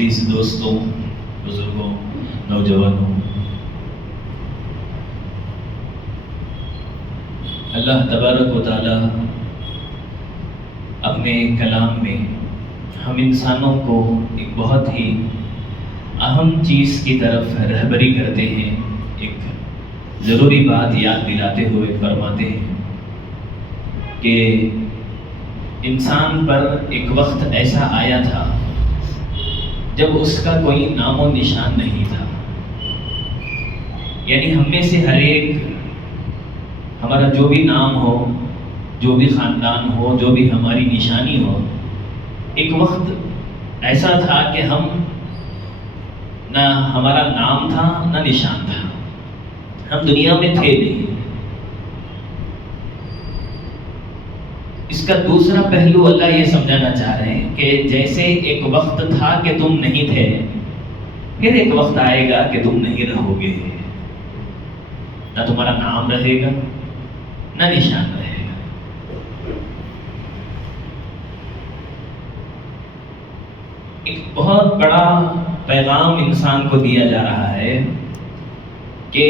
عزیز دوستوں، بزرگوں، نوجوانوں، اللہ تبارک و تعالی اپنے کلام میں ہم انسانوں کو ایک بہت ہی اہم چیز کی طرف رہبری کرتے ہیں، ایک ضروری بات یاد دلاتے ہوئے فرماتے ہیں کہ انسان پر ایک وقت ایسا آیا تھا جب اس کا کوئی نام و نشان نہیں تھا. یعنی ہم میں سے ہر ایک، ہمارا جو بھی نام ہو، جو بھی خاندان ہو، جو بھی ہماری نشانی ہو، ایک وقت ایسا تھا کہ ہم نہ ہمارا نام تھا نہ نشان تھا، ہم دنیا میں تھے نہیں. اس کا دوسرا پہلو اللہ یہ سمجھانا چاہ رہے ہیں کہ جیسے ایک وقت تھا کہ تم نہیں تھے، پھر ایک وقت آئے گا کہ تم نہیں رہو گے، نہ تمہارا نام رہے گا نہ نشان رہے گا. ایک بہت بڑا پیغام انسان کو دیا جا رہا ہے کہ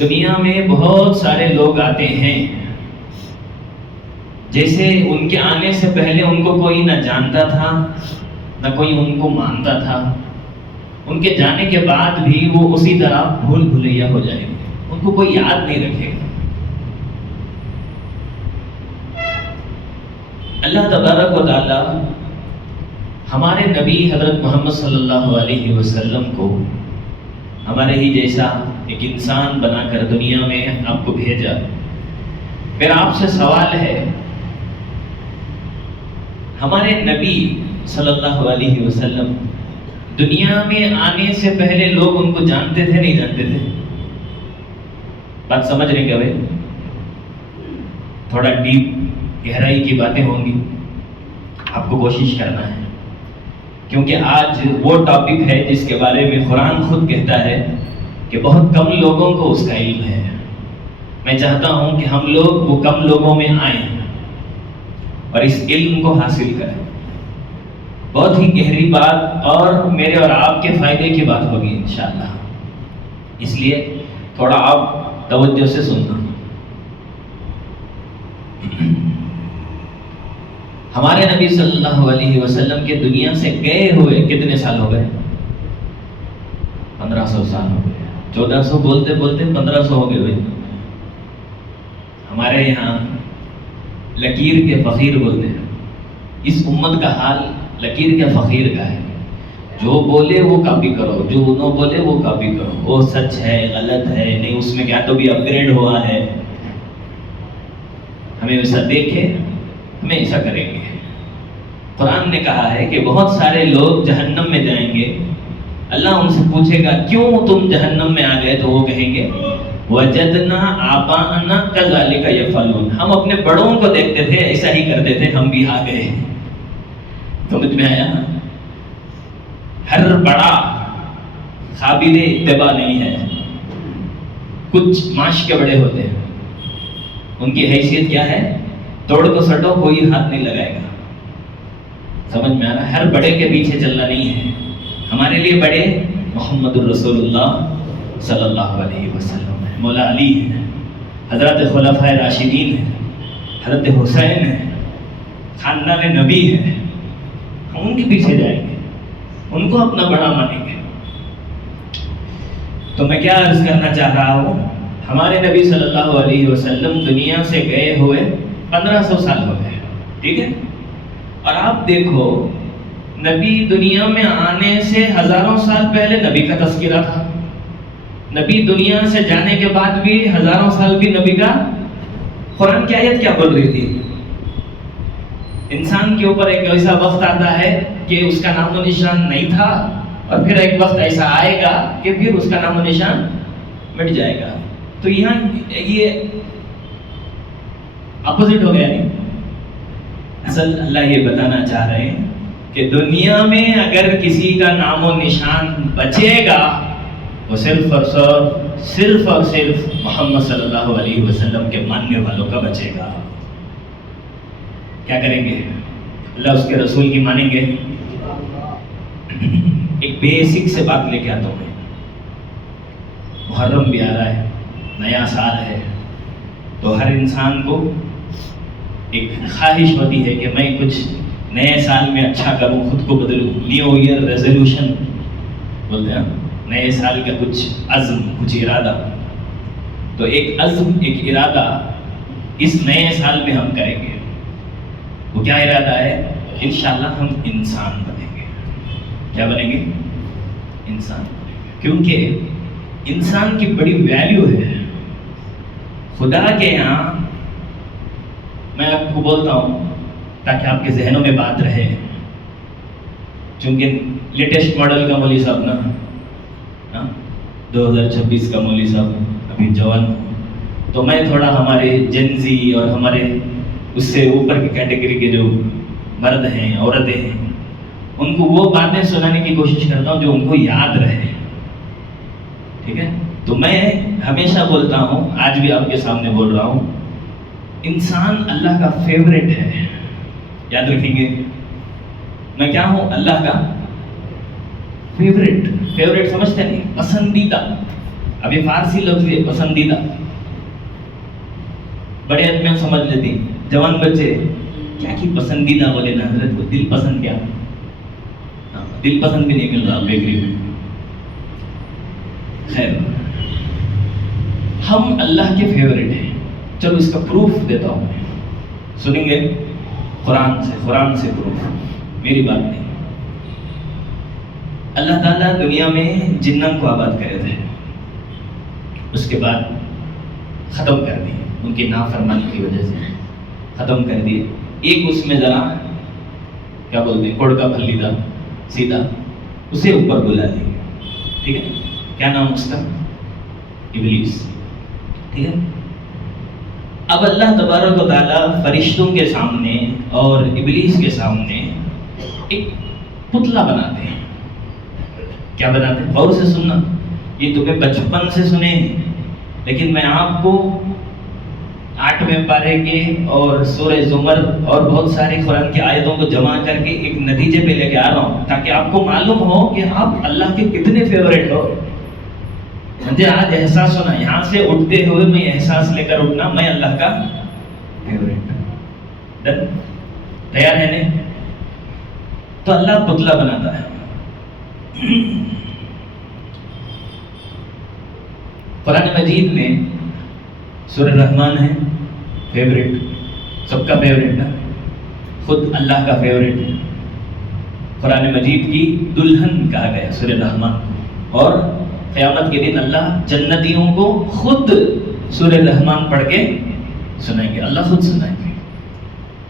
دنیا میں بہت سارے لوگ آتے ہیں، جیسے ان کے آنے سے پہلے ان کو کوئی نہ جانتا تھا نہ کوئی ان کو مانتا تھا، ان کے جانے کے بعد بھی وہ اسی طرح بھول بھلیا ہو جائیں گے، ان کو کوئی یاد نہیں رکھے گا. اللہ تبارک و تعالی ہمارے نبی حضرت محمد صلی اللہ علیہ وسلم کو ہمارے ہی جیسا ایک انسان بنا کر دنیا میں آپ کو بھیجا. پھر آپ سے سوال ہے، ہمارے نبی صلی اللہ علیہ وسلم دنیا میں آنے سے پہلے لوگ ان کو جانتے تھے نہیں جانتے تھے؟ بات سمجھ رہے کیا بھائی؟ تھوڑا ڈیپ گہرائی کی باتیں ہوں گی، آپ کو کوشش کرنا ہے، کیونکہ آج وہ ٹاپک ہے جس کے بارے میں قرآن خود کہتا ہے کہ بہت کم لوگوں کو اس کا علم ہے. میں چاہتا ہوں کہ ہم لوگ وہ کم لوگوں میں آئیں اور اس علم کو حاصل کریں. بہت ہی گہری بات اور میرے اور آپ کے فائدے کی بات ہوگی انشاءاللہ، اس لیے تھوڑا آپ توجہ سے سننا. ہمارے نبی صلی اللہ علیہ وسلم کے دنیا سے گئے ہوئے کتنے سال ہو گئے؟ 1500 سال ہو گئے. 1400 بولتے بولتے 1500 ہو گئے. ہمارے یہاں لکیر کے فقیر بولتے ہیں. اس امت کا حال لکیر کے فقیر کا ہے، جو بولے وہ کاپی کرو، جو نہ بولے وہ کاپی کرو، وہ سچ ہے غلط ہے نہیں، اس میں کیا تو بھی اپ گریڈ ہوا ہے، ہمیں ویسا دیکھے ہمیں ایسا کریں گے. قرآن نے کہا ہے کہ بہت سارے لوگ جہنم میں جائیں گے. اللہ ان سے پوچھے گا کیوں تم جہنم میں آ گئے؟ تو وہ کہیں گے وجدنا آباءنا کذالک یفعلون، ہم اپنے بڑوں کو دیکھتے تھے ایسا ہی کرتے تھے، ہم بھی آ گئے. سمجھ میں آیا؟ ہر بڑا قابل اتباع نہیں ہے، کچھ معاش کے بڑے ہوتے ہیں، ان کی حیثیت کیا ہے؟ توڑ کو سٹو کوئی ہاتھ نہیں لگائے گا. سمجھ میں آ رہا ہے؟ ہر بڑے کے پیچھے چلنا نہیں ہے. ہمارے لیے بڑے محمد الرسول اللہ صلی اللہ علیہ وسلم ہے، مولا علی ہیں، حضرت خلفائے راشدین ہیں، حضرت حسین ہیں، خاندان نبی ہیں. ہم ان کے پیچھے جائیں گے، ان کو اپنا بڑا مانیں گے. تو میں کیا عرض کرنا چاہ رہا ہوں، ہمارے نبی صلی اللہ علیہ وسلم دنیا سے گئے ہوئے 1500 سال ہو گئے، ٹھیک ہے؟ اور آپ دیکھو نبی دنیا میں آنے سے ہزاروں سال پہلے نبی کا تذکرہ تھا، نبی دنیا سے جانے کے بعد بھی ہزاروں سال بھی نبی کا. قرآن کی آیت کیا بول رہی تھی؟ انسان کے اوپر ایک ایسا وقت آتا ہے کہ اس کا نام و نشان نہیں تھا، اور پھر ایک وقت ایسا آئے گا کہ پھر اس کا نام و نشان مٹ جائے گا. تو یہاں یہ اپوزٹ ہو گیا نہیں. اصل اللہ یہ بتانا چاہ رہے ہیں کہ دنیا میں اگر کسی کا نام و نشان بچے گا وہ صرف اور صرف محمد صلی اللہ علیہ وسلم کے ماننے والوں کا بچے گا. کیا کریں گے؟ اللہ اس کے رسول کی مانیں گے. ایک بیسک سے بات لے کے آتا ہوں میں. محرم بھی آ رہا ہے، نیا سال ہے، تو ہر انسان کو ایک خواہش ہوتی ہے کہ میں کچھ نئے سال میں اچھا کروں، خود کو بدلوں. نیو ایئر ریزولوشن بولتے ہیں، نئے سال کا کچھ عزم، کچھ ارادہ. تو ایک عزم، ایک ارادہ اس نئے سال میں ہم کریں گے. وہ کیا ارادہ ہے؟ انشاءاللہ ہم انسان بنیں گے. کیا بنیں گے؟ انسان بنیں گے. کیونکہ انسان کی بڑی ویلیو ہے خدا کے یہاں. میں آپ کو بولتا ہوں تاکہ آپ کے ذہنوں میں بات رہے، چونکہ لیٹسٹ ماڈل کا مولوی صاحب نا 2026 کا مولوی صاحب ابھی جوان ہوں، تو میں تھوڑا ہمارے جنزی اور ہمارے اس سے اوپر کی کیٹیگری کے جو مرد ہیں، عورتیں ہیں، ان کو وہ باتیں سنانے کی کوشش کرتا ہوں جو ان کو یاد رہے. ٹھیک ہے؟ تو میں ہمیشہ بولتا ہوں، آج بھی آپ کے سامنے بول رہا ہوں، انسان اللہ کا فیوریٹ ہے. یاد رکھیں گے، میں کیا ہوں؟ اللہ کا فیوریٹ. فیوریٹ سمجھتے نہیں؟ پسندیدہ. ابھی فارسی لفظ ہے پسندیدہ. بڑے آدمی سمجھ لیتے، جوان بچے کیا کی پسندیدہ بولے نا حضرت کو، دل پسند. کیا دل پسند بھی نہیں مل رہا بیکری میں. خیر، ہم اللہ کے فیوریٹ ہیں. چلو اس کا پروف دیتا ہوں میں. سنیں گے قرآن سے پروف، میری بات نہیں. اللہ تعالیٰ دنیا میں جنوں کو آباد کرے تھے، اس کے بعد ختم کر دیے ان کی نافرمانی کی وجہ سے. ختم کر دیے. ایک اس میں ذرا کیا بولتے ہیں، کوڑ کا پھلی تھا سیدھا، اسے اوپر بلا دیا. ٹھیک ہے؟ کیا نام اس کا؟ ابلیس. ٹھیک ہے؟ اب اللہ تبارک و تعالیٰ فرشتوں کے سامنے اور ابلیس کے سامنے ایک پتلا بناتے ہیں. کیا بناتے ہیں؟ غور سے سننا، یہ تمہیں بچپن سے سنے ہیں، لیکن میں آپ کو 8ویں پارے کے اور سورہ زمر اور بہت ساری قرآن کی آیتوں کو جمع کر کے ایک نتیجے پہ لے کے آ رہا ہوں تاکہ آپ کو معلوم ہو کہ آپ اللہ کے کتنے فیوریٹ ہو. مجھے آج احساس ہونا، یہاں سے اٹھتے ہوئے میں احساس لے کر اٹھنا، میں اللہ کا فیوریٹ. ڈن؟ تیار ہے نہیں؟ تو اللہ پتلا بناتا ہے. قرآن مجید میں سورہ رحمان ہے، فیوریٹ، سب کا فیوریٹ نا، خود اللہ کا فیوریٹ ہے. قرآن مجید کی دلہن کہا گیا سورہ رحمان کو. اور قیامت کے دن اللہ جنتیوں کو خود سورہ رحمان پڑھ کے سنائیں گے. اللہ خود سنائیں گے.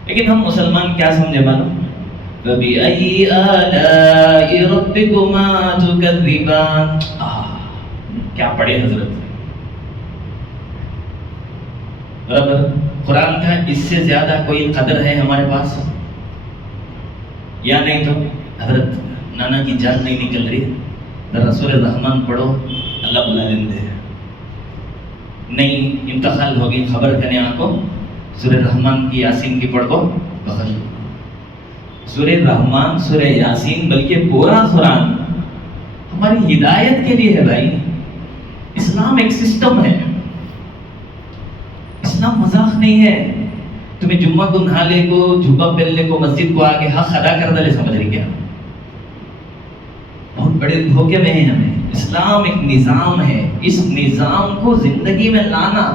لیکن ہم مسلمان کیا سمجھے معلوم؟ فَبِأَيِّ آلَاءِ رَبِّكُمَا تُكَذِّبَانِ. کیا پڑھے حضرت؟ برابر قرآن کا اس سے زیادہ کوئی قدر ہے ہمارے پاس یا نہیں؟ تو حضرت نانا کی جان نہیں نکل رہی، ذرا سورہ رحمان پڑھو، اللہ بلا لیندے ہیں. نہیں، انتقال ہوگی، خبر کرنے آپ کو سورہ رحمان کی یاسین کی پڑھ کو بخش. سورہ رحمان، سورہ یاسین، بلکہ پورا قرآن ہماری ہدایت کے لیے ہے بھائی. اسلام ایک سسٹم ہے، اسلام مذاق نہیں ہے. تمہیں جمعہ کو نہالے کو، جھبا پہننے کو، مسجد کو آگے حق ادا کر دے سمجھ رہی کیا؟ بہت بڑے دھوکے میں ہیں ہمیں. اسلام ایک نظام ہے، اس نظام کو زندگی میں لانا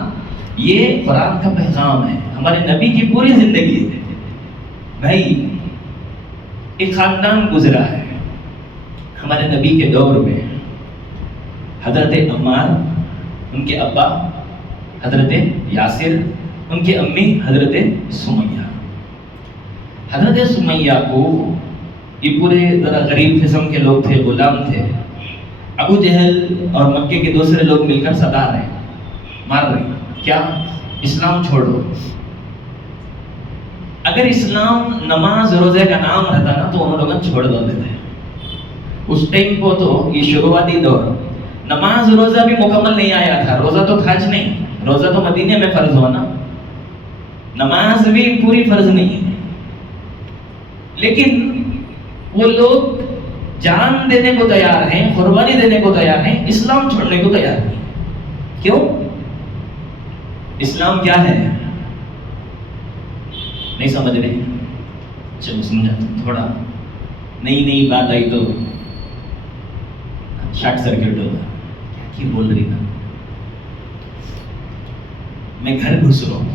یہ قرآن کا پیغام ہے. ہمارے نبی کی پوری زندگی ہے بھائی. ایک خاندان گزرا ہے ہمارے نبی کے دور میں. حضرت عمار، ان کے ابا حضرت یاسر، ان کی امی حضرت سمیہ. حضرت سمیہ کو یہ پورے ذرا غریب قسم کے لوگ تھے، غلام تھے. ابو جہل اور مکے کے دوسرے لوگ مل کر ستا رہے ہیں، مار رہے ہیں. کیا؟ اسلام چھوڑو. اگر اسلام نماز روزے کا نام رہتا نا تو انہوں لوگ چھوڑ دیتے تھے. اس ٹائم کو تو یہ شروعاتی دور، نماز روزہ بھی مکمل نہیں آیا تھا. روزہ تو تھا نہیں، روزہ تو مدینے میں فرض ہوا نا، نماز بھی پوری فرض نہیں ہے. لیکن وہ لوگ جان دینے کو تیار ہیں، قربانی دینے کو تیار ہیں، اسلام چھوڑنے کو تیار نہیں. کیوں؟ اسلام کیا ہے؟ نہیں سمجھ رہے؟ چلو سمجھاتا ہوں. تھوڑا نئی بات آئی تو شارٹ سرکٹ ہوگا. کیا بول رہی نا؟ میں گھر گھس رہا ہوں،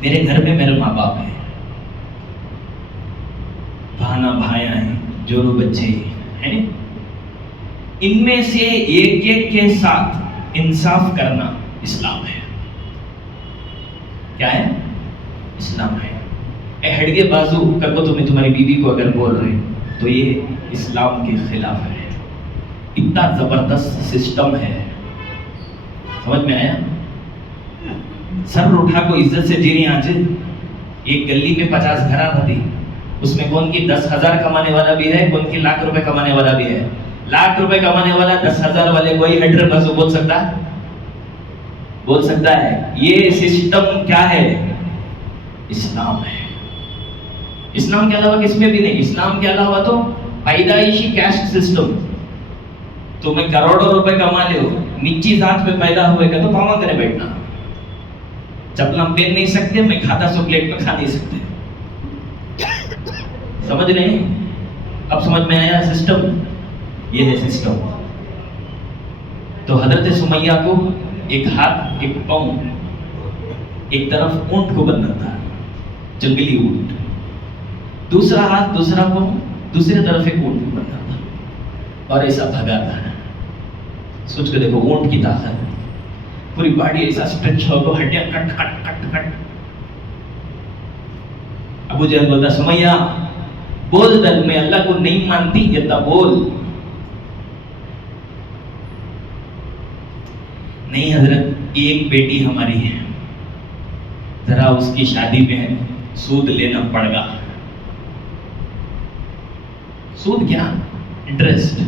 میرے گھر میں میرے ماں باپ ہیں، بہنا بھائیاں ہیں، جورو بچے ہیں. ان میں سے ایک کے ساتھ انصاف کرنا اسلام ہے. کیا ہے؟ اسلام ہے. ہٹ کے بازو کر کو تمہیں تمہاری بیوی کو اگر بول رہے تو یہ اسلام کے خلاف ہے. اتنا زبردست سسٹم ہے. سمجھ میں آیا؟ سر اٹھا کو عزت سے جینے آج. ایک گلی میں 50 گھر آتی، اس میں کون کی 10,000 کمانے والا بھی ہے، کون کی لاکھ روپے کمانے والا بھی ہے. لاکھ روپے کمانے والا 10,000 والے کوئی ہیڈر بازو بول سکتا ہے؟ بول سکتا ہے. یہ سسٹم کیا ہے؟ اسلام ہے. اسلام کے علاوہ کس میں بھی نہیں. اسلام کے علاوہ تو پیدائشی کاسٹ سسٹم. تمہیں کروڑوں روپے کما لے ہو، نیچی ذات میں پیدا ہوئے گا تو پاوا کرے بیٹھنا. چپلا پہن نہیں سکتے، میں کھاتا سو پلیٹ میں کھا نہیں سکتے. سمجھ رہے ہیں؟ اب سمجھ میں آیا سسٹم؟ یہ ہے سسٹم. تو حضرت سمیہ کو ایک ہاتھ ایک پاؤں، ایک طرف اونٹ کو بندھا تھا، جنگلی اونٹ، دوسرا ہاتھ دوسرا پاؤں دوسری طرف ایک اونٹ کو بندھا تھا اور ایسا بھگا تھا. سوچ کے دیکھو اونٹ کی طاقت، پوری باڈی ایسا اسٹریچ ہو، ہڈیاں کٹ کٹ کٹ کٹ. ابو جہل بولتا سمیہ بول دل میں اللہ کو نہیں مانتی یہ بول. نہیں حضرت ایک بیٹی ہماری ہے، ذرا اس کی شادی میں سود لینا پڑ گا. سود کیا؟ انٹرسٹ.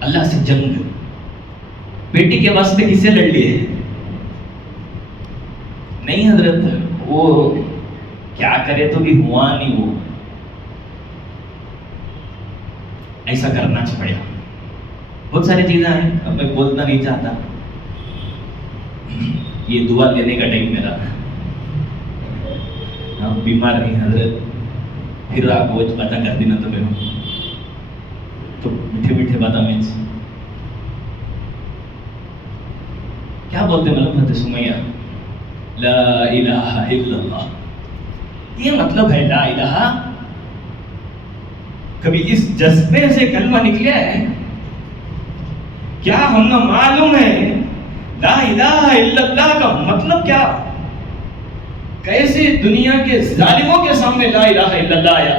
اللہ سے جنگ. بیٹی کے واسطے کسے لڑ لیے؟ نہیں حضرت وہ کیا کرے تو بھی ہوا نہیں. وہ ایسا کرنا پڑا. بہت ساری چیزیں ہیں، اب میں بولنا نہیں چاہتا. یہ دعا لینے کا ٹائم میرا. آپ بیمار نہیں حضرت، پھر آپ وہ باتیں کر دینا تو میرے تو میٹھے میٹھے باتیں میں کیا بولتے مطلب حضرت سمیہ لا الہ الا اللہ. یہ مطلب ہے لا الہ. کبھی اس جذبے سے کلمہ نکلیا ہے کیا؟ ہم نہ معلوم ہے لا الہ الا اللہ کا مطلب کیا؟ کیسے دنیا کے ظالموں کے سامنے لا الہ الا اللہ آیا؟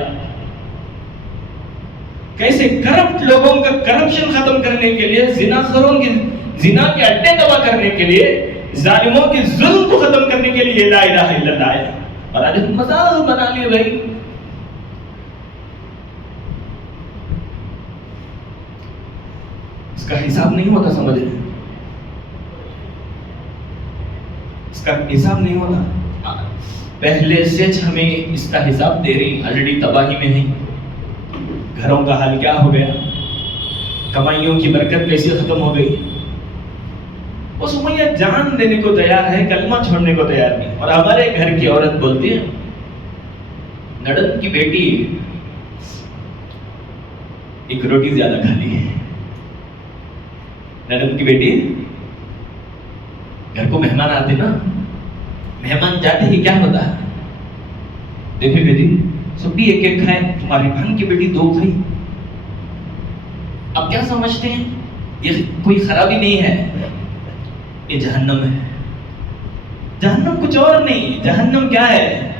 کیسے کرپٹ لوگوں کا کرپشن ختم کرنے کے لیے، زنا خوروں کی زنا کے اڈے تباہ کرنے کے لیے، ظالموں کے ظلم کو ختم کرنے کے لیے لا الہ الا اللہ آیا. اور آج مزاق بنا لیے بھائی. اس کا حساب نہیں ہوتا. سمجھ رہے؟ اس کا حساب نہیں ہوتا. پہلے سے ہمیں اس کا حساب دے رہی. آلریڈی تباہی میں نہیں. گھروں کا حال کیا ہو گیا، کمائیوں کی برکت کیسے ختم ہو گئی. وہ سمیہ جان دینے کو تیار ہے، کلمہ چھوڑنے کو تیار نہیں. اور ہمارے گھر کی عورت بولتی ہے نڑند کی بیٹی ایک روٹی زیادہ کھا لی ہے. نڑند کی بیٹی گھر کو مہمان آتے نا، مہمان جاتے ہی کیا ہوتا ہے؟ دیکھے بیٹی سب بھی ایک ایک کھائے، تمہاری بہن کی بیٹی 2 کھائی. اب کیا سمجھتے ہیں یہ کوئی خرابی نہیں ہے، یہ جہنم ہے. جہنم کچھ اور نہیں. جہنم کیا ہے؟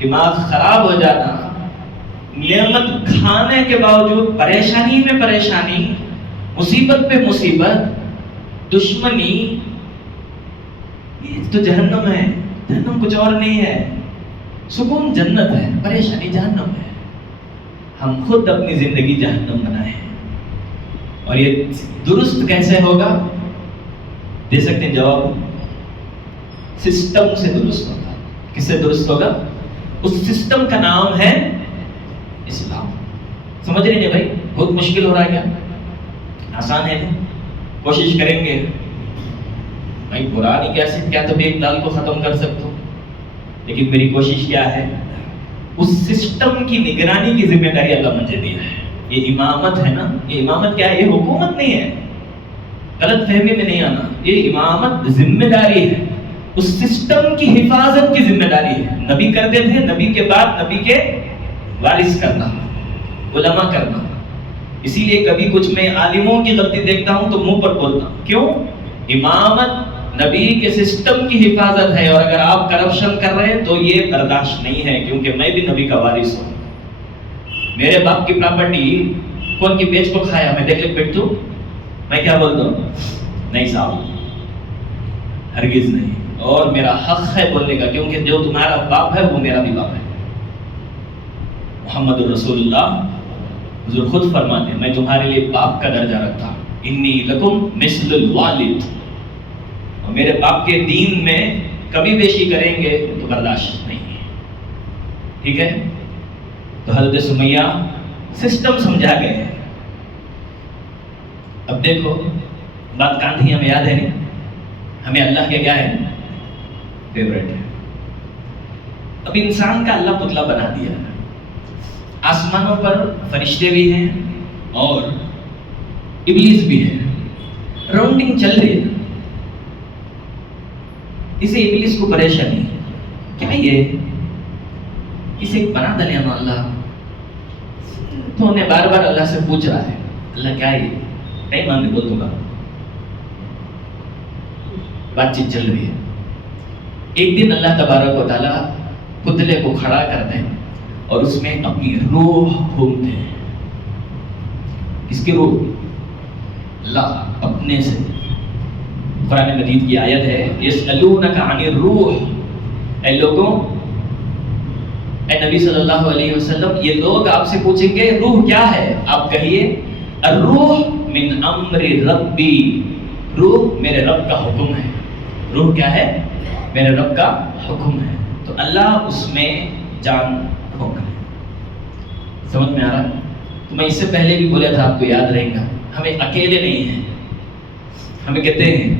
دماغ خراب ہو جانا، نعمت کھانے کے باوجود پریشانی میں پریشانی، مصیبت پہ مصیبت، دشمنی. یہ تو جہنم ہے. جہنم کچھ اور نہیں ہے. سکون جنت ہے، پریشانی جہنم ہے. ہم خود اپنی زندگی جہنم بنائیں. اور یہ درست کیسے ہوگا؟ دے سکتے ہیں جواب؟ سسٹم سے درست ہوگا. کس سے درست ہوگا؟ اس سسٹم کا نام ہے اسلام. سمجھ رہے نہیں بھائی؟ بہت مشکل ہو رہا ہے کیا؟ آسان ہے نہیں؟ کوشش کریں گے بھائی، قرآن کیسے کیا تو ایک دال کو ختم کر سکتا ہوں، لیکن میری کوشش کیا ہے، اس سسٹم کی نگرانی کی ذمہ داری اللہ مجھے دیا ہے. یہ امامت ہے نا، یہ امامت کیا ہے؟ یہ حکومت نہیں ہے، غلط فہمی میں نہیں آنا. یہ امامت ذمہ داری ہے، اس سسٹم کی حفاظت کی ذمہ داری ہے. نبی کرتے تھے، نبی کے بعد نبی کے وارث کرنا، علماء کرنا. اسی لیے کبھی کچھ میں عالموں کی غلطی دیکھتا ہوں تو منہ پر بولتا ہوں. کیوں؟ امامت نبی کے سسٹم کی حفاظت ہے، اور اگر آپ کرپشن کر رہے ہیں تو یہ برداشت نہیں ہے، کیونکہ میں بھی نبی کا وارث ہوں. میرے باپ کی پراپرٹی کون کی بیچ کو کھایا، میں دیکھ لے بیٹھ تو میں کیا بولتا ہوں؟ نہیں صاحب، ہرگز نہیں. اور میرا حق ہے بولنے کا، کیونکہ جو تمہارا باپ ہے وہ میرا بھی باپ ہے. محمد رسول اللہ حضور خود فرماتے ہیں میں تمہارے لیے باپ کا درجہ رکھتا ہوں. انی لکم مثل الوالد. اور میرے باپ کے دین میں کمی بیشی کریں گے تو برداشت نہیں ہے. ٹھیک ہے؟ تو حضرت سمیہ سسٹم سمجھا گئے ہیں. اب دیکھو بات کہاں تھی، ہمیں یاد ہے نہیں؟ ہمیں اللہ کے کیا ہے؟ فیوریٹ ہے. اب انسان کا اللہ پتلا بنا دیا. آسمانوں پر فرشتے بھی ہیں اور ابلیس بھی ہے، راؤنڈنگ چل رہی ہے. اسے ابلیس کو پریشانی کیا یہ اسے بنا دلے نا اللہ. تو انہیں بار بار اللہ سے پوچھ رہا ہے اللہ کیا یہ نہیں مان بول دوں گا. بات چیت چل رہی ہے. ایک دن اللہ تبارک و تعالیٰ پتلے کو کھڑا کرتے ہیں اور اس میں اپنی روح گھومتے ہیں. کس کی روح؟ اللہ اپنے سے. قرآن مجید کی آیت ہے یسألونک عن الروح. اے لوگوں، اے نبی صلی اللہ علیہ وسلم، یہ لوگ آپ سے پوچھیں گے روح کیا ہے؟ آپ کہیے الروح من امر ربی. روح میرے رب کا حکم ہے. روح کیا ہے؟ میرے رب کا حکم ہے. تو اللہ اس میں جان ٹھونک ہے. سمجھ میں آ رہا ہے؟ تو میں اس سے پہلے بھی بولا تھا، آپ کو یاد رہے گا، ہمیں اکیلے نہیں ہیں. ہمیں کہتے ہیں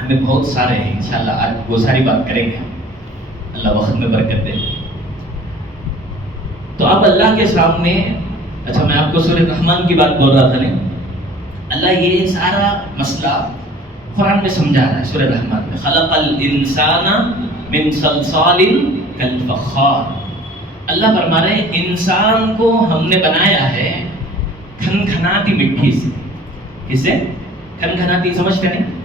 ہمیں بہت سارے ہیں. انشاءاللہ آج وہ ساری بات کریں گے. اللہ وقت میں برکت دے. تو اب اللہ کے سامنے، اچھا میں آپ کو سورہ رحمان کی بات بول رہا تھا نہیں؟ اللہ یہ سارا مسئلہ قرآن میں سمجھا رہا ہے. سورہ رحمان میں خلق الانسان من صلصال کالفخار. اللہ فرما رہے ہیں انسان کو ہم نے بنایا ہے کھنکھناتی مٹی سے. کس سے؟ کھنکھناتی. سمجھتے نہیں؟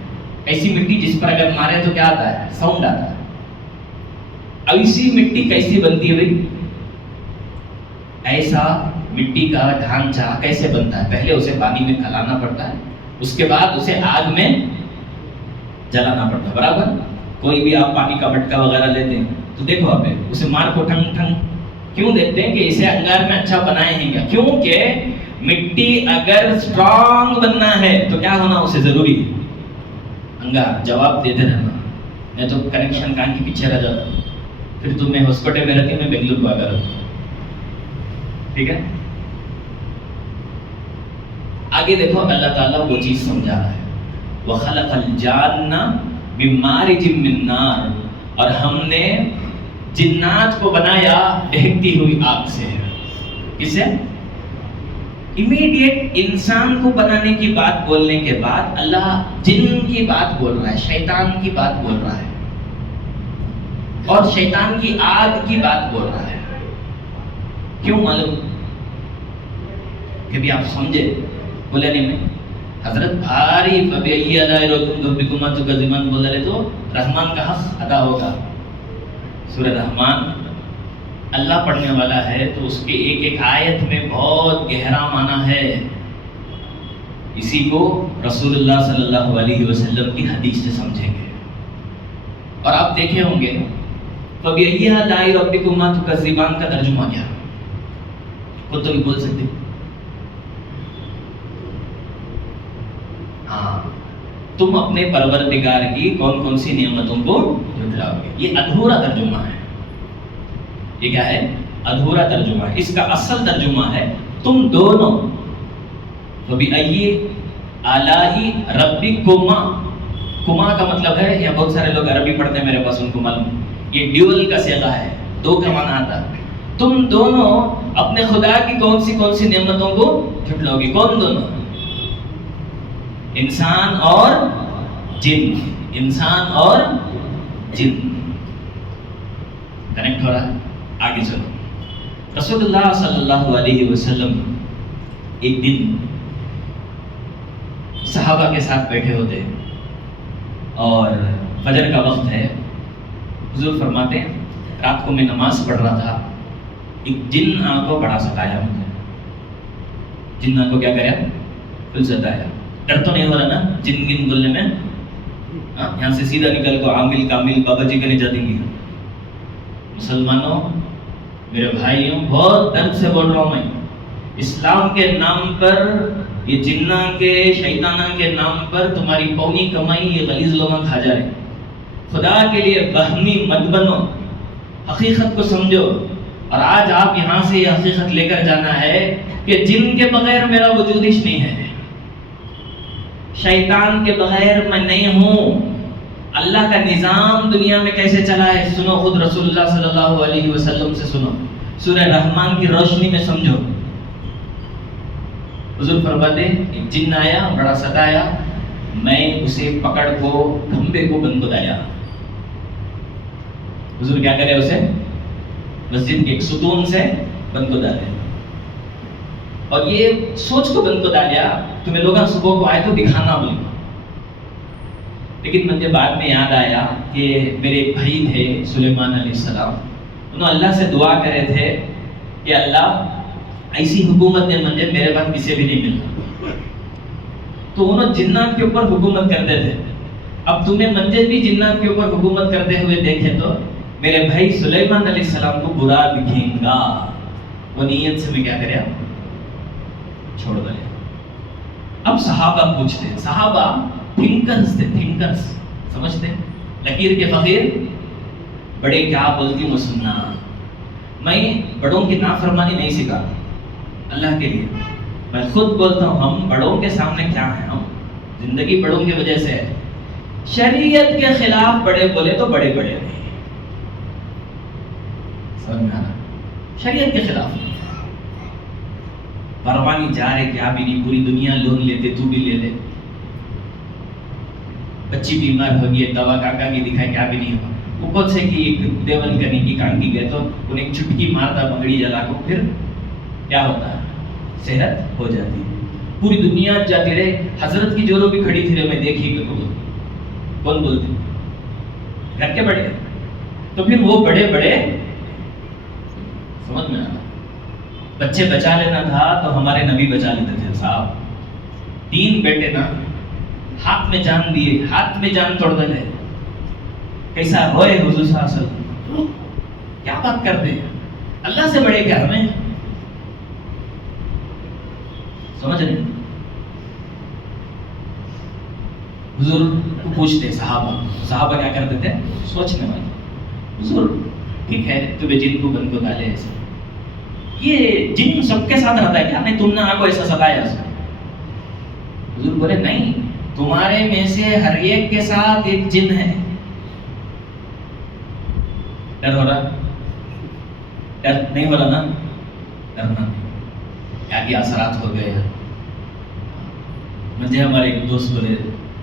ایسی مٹی جس پر اگر مارے تو کیا آتا ہے؟ ساؤنڈ آتا ہے. اب اسی مٹی کیسی بنتی ہے بھائی؟ ایسا مٹی کا ڈھانچہ کیسے بنتا ہے؟ پہلے اسے پانی میں کھلانا پڑتا ہے، اس کے بعد اسے آگ میں جلانا پڑتا ہے. برابر؟ کوئی بھی آپ پانی کا مٹکا وغیرہ لیتے ہیں تو دیکھو آپ اسے مار کو ٹھنگ ٹھنگ کیوں دیکھتے ہیں کہ اسے انگار میں اچھا بنائے ہیں کیا؟ کیونکہ مٹی اگر اسٹرانگ بننا ہے تو کیا ہونا اسے ضروری ہے؟ انگار. جواب دیتے رہنا. میں تو کنیکشن کان کے پیچھے رہ جاتا ہوں، پھر تم میں ہاسپٹل میں رہتی ہوں، میں بنگلور کو آ کر رہتا ہوں. ٹھیک ہے؟ آگے دیکھو اللہ تعالیٰ وہ چیز سمجھا رہا ہے وَخَلَقَ الْجَانَّ مِن مَارِجٍ مِّن نَارٍ. اور ہم نے جنات کو بنایا دہکتی ہوئی آگ سے. کس سے؟ امیڈیٹ انسان کو بنانے کی بات بولنے کے بعد اللہ جن کی بات بول رہا ہے، شیطان کی بات بول رہا ہے، اور شیطان کی آگ کی بات بول رہا ہے. کیوں معلوم؟ کہ بھی آپ سمجھے. بولے نہیں میں حضرت بھاری فبئی ادائے ربکما تکذبان بول رہے تو رحمان کا حق ادا ہوگا. سورہ رحمان اللہ پڑھنے والا ہے تو اس کے ایک ایک آیت میں بہت گہرا معنی ہے. اسی کو رسول اللہ صلی اللہ علیہ وسلم کی حدیث سے سمجھیں گے. اور آپ دیکھے ہوں گے فبئی ادائے ربکما تکذبان کا ترجمہ کیا؟ خود تو بھی بول سکتے. ہاں، تم اپنے پروردگار کی کون کون سی نعمتوں کو جھٹلاؤ گے. یہ ادھورا ترجمہ ہے. یہ کیا ہے؟ ادھورا ترجمہ ہے. اس کا اصل ترجمہ ہے تم دونوں فَبِأَيِّ آلَاءِ رَبِّكُمَا، کما کا مطلب ہے، یا بہت سارے لوگ عربی پڑھتے ہیں، میرے پاس ان کو معلوم، یہ ڈیول کا صیغہ ہے، دو کا معنی آتا ہے. تم دونوں اپنے خدا کی کون سی نعمتوں کو جھٹلاؤ گے؟ کون دونوں؟ انسان اور جن. انسان اور جن کنیکٹ ہو رہا ہے. آگے چلو. رسول اللہ صلی اللہ علیہ وسلم ایک دن صحابہ کے ساتھ بیٹھے ہوتے ہیں اور فجر کا وقت ہے. حضور فرماتے ہیں رات کو میں نماز پڑھ رہا تھا، ایک جن کو بڑا ستایا مجھے. جن کو کیا کریا؟ پھر ستایا. ڈر تو نہیں ہو رہا نا جن گن بولنے میں؟ یہاں سے سیدھا نکل کو عامل کامل بابا جی کا نہیں جا دیں گے. مسلمانوں، میرے بھائیوں، بہت درد سے بول رہا ہوں میں. اسلام کے نام پر، یہ جنہ کے شیطانہ کے نام پر تمہاری پونی کمائی یہ غلیظ لوگ کھا جا رہے. خدا کے لیے وہمی مت بنو، حقیقت کو سمجھو. اور آج آپ یہاں سے یہ حقیقت لے کر جانا ہے کہ جن کے بغیر میرا وجود ہی نہیں ہے، شیطان کے بغیر میں نہیں ہوں. اللہ کا نظام دنیا میں کیسے چلا ہے سنو، خود رسول اللہ صلی اللہ علیہ وسلم سے سنو، سورہ رحمان کی روشنی میں سمجھو. حضور فرماتے ایک جن آیا، بڑا ستایا، میں اسے پکڑ کو کھمبے کو بند کو دایا. حضور کیا کرے؟ اسے مسجد کے ایک ستون سے بند کو ڈالے. اور یہ سوچ کو بند کو ڈالیا تمہیں لوگ صبح کو آئے تو دکھانا بولے. لیکن مجھے بعد میں یاد آیا کہ میرے ایک بھائی تھے سلیمان علیہ السلام، انہوں اللہ سے دعا کرے تھے کہ اللہ ایسی حکومت نے مجھے میرے بعد کسی بھی نہیں ملنا. تو انہوں جنات کے اوپر حکومت کرتے تھے. اب تمہیں منجد بھی جنات کے اوپر حکومت کرتے ہوئے دیکھے تو میرے بھائی سلیمان علیہ السلام کو برا دکھیں گا. وہ نیت سے میں کیا کریا؟ چھوڑ دیا. اب صحابہ پوچھتے ہیں، صحابہ تھنکرز تھے، تھنکرز سمجھتے ہیں، لکیر کے فقیر، بڑے کیا بولتی وہ سننا. میں بڑوں کی نافرمانی نہیں سکھاتا اللہ کے لیے، میں خود بولتا ہوں ہم بڑوں کے سامنے کیا ہیں، ہم زندگی بڑوں کی وجہ سے ہے. شریعت کے خلاف بڑے بولے تو بڑے بڑے نہیں، سمجھ میں آ رہا؟ شریعت کے خلاف پروانی جا رہے کیا بھی نہیں، پوری دنیا لون لیتے، تو بھی لے لے. بچی بیمار ہو گئی، دوا کاکا کی دکھائے کیا بھی نہیں ہوا. وہ خود سے کہ ایک دیول کرنے کی کام کی گئے تو انہیں ایک چھٹکی مارتا بنگڑی جلا کو، پھر کیا ہوتا ہے؟ صحت ہو جاتی ہے. پوری دنیا جاتی رہے. حضرت کی جورو بھی کھڑی تھی رہے، میں دیکھی کہ کون بولتے گھر کے بڑے. تو پھر وہ بڑے بڑے سمجھ میں آتا. بچے بچا لینا تھا تو ہمارے نبی بچا لیتے تھے صاحب. 3 بیٹے نا، ہاتھ میں جان دیے، ہاتھ میں جان توڑ دے. کیسا روئے حضور صلی اللہ علیہ وسلم. کیا بات کرتے ہیں، اللہ سے بڑے کیا ہمیں؟ سمجھ رہے ہیں؟ حضور کو پوچھتے صحابہ کیا کرتے تھے؟ سوچنے والے. حضور ٹھیک ہے تمہیں جن کو بند کو ڈالے ایسا، یہ جن سب کے ساتھ رہتا ہے کیا؟ نہیں تم نے آپ کو ایسا ستایا ایسا. حضور بولے نہیں، تمہارے میں سے ہر ایک کے ساتھ ایک جن ہے. ڈر ہو رہا؟ ڈر نہیں ہو رہا نا؟ ڈرنا کیا اثرات ہو گئے. مجھے ہمارے ایک دوست بولے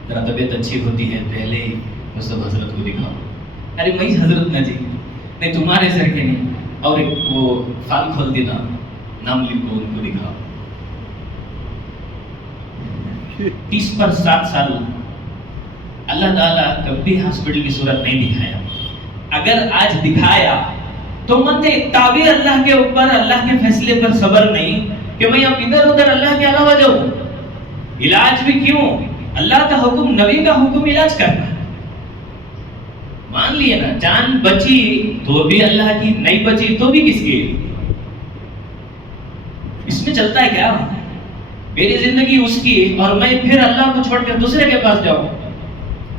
ذرا طبیعت اچھی ہوتی ہے پہلے ہی وہ سب حضرت کو دکھاؤ. ارے میں حضرت نہ جی، نہیں تمہارے سر کے نہیں، اور ایک وہ فال کھول دینا، نام لکھو، ان کو دکھاؤ. 30 پر 7 سال اللہ تعالیٰ کبھی ہاسپٹل کی صورت نہیں دکھایا. اگر آج دکھایا تو مت تعبیر اللہ کے اوپر، اللہ کے فیصلے پر صبر نہیں کہ میں اب ادھر ادھر اللہ کے علاوہ جاؤں. علاج بھی کیوں؟ اللہ کا حکم، نبی کا حکم علاج کرنا. مان لیے نا، جان بچی تو بھی اللہ کی، نہیں بچی تو بھی کس کی. اس میں چلتا ہے کیا؟ میری زندگی اس کی اور میں پھر اللہ کو چھوڑ کر دوسرے کے پاس جاؤں.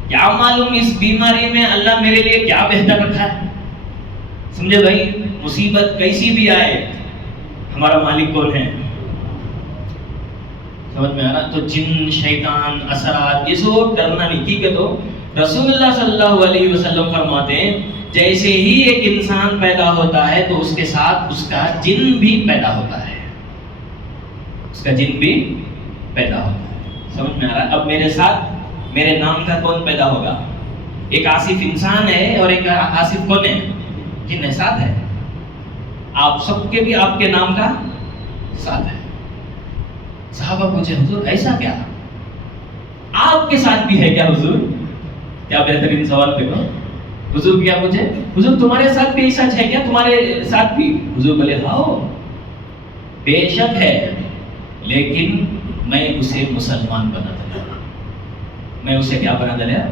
کیا معلوم اس بیماری میں اللہ میرے لیے کیا بہتر رکھا ہے. سمجھے بھائی، مصیبت کیسی بھی آئے ہمارا مالک کون ہے؟ سمجھ میں آ رہا؟ تو جن، شیطان، اثرات، یہ سب ڈرنا نہیں. ٹھیک ہے، تو رسول اللہ صلی اللہ علیہ وسلم فرماتے ہیں جیسے ہی ایک انسان پیدا ہوتا ہے تو اس کے ساتھ اس کا جن بھی پیدا ہوتا ہے. اس کا جن بھی پیدا ہوتا ہے. سمجھ میں آ رہا ہے؟ اب میرے ساتھ میرے نام کا کون پیدا ہوگا؟ ایک آصف انسان ہے اور ایک آصف کون ہے؟ جن ہے، ساتھ ہے. آپ سب کے بھی آپ کے نام کا ساتھ ہے. صحابہ پوچھے حضور ایسا کیا؟ آپ کے ساتھ بھی ہے کیا حضور؟ کیا بہترین سوال پہ کو حضور کیا پوچھے؟ حضور تمہارے ساتھ بھی ایسا ہے کیا؟ تمہارے ساتھ بھی؟ حضور بولے ہاں بے شک ہے، لیکن میں اسے مسلمان بنا دیا. میں اسے کیا بنا دیا؟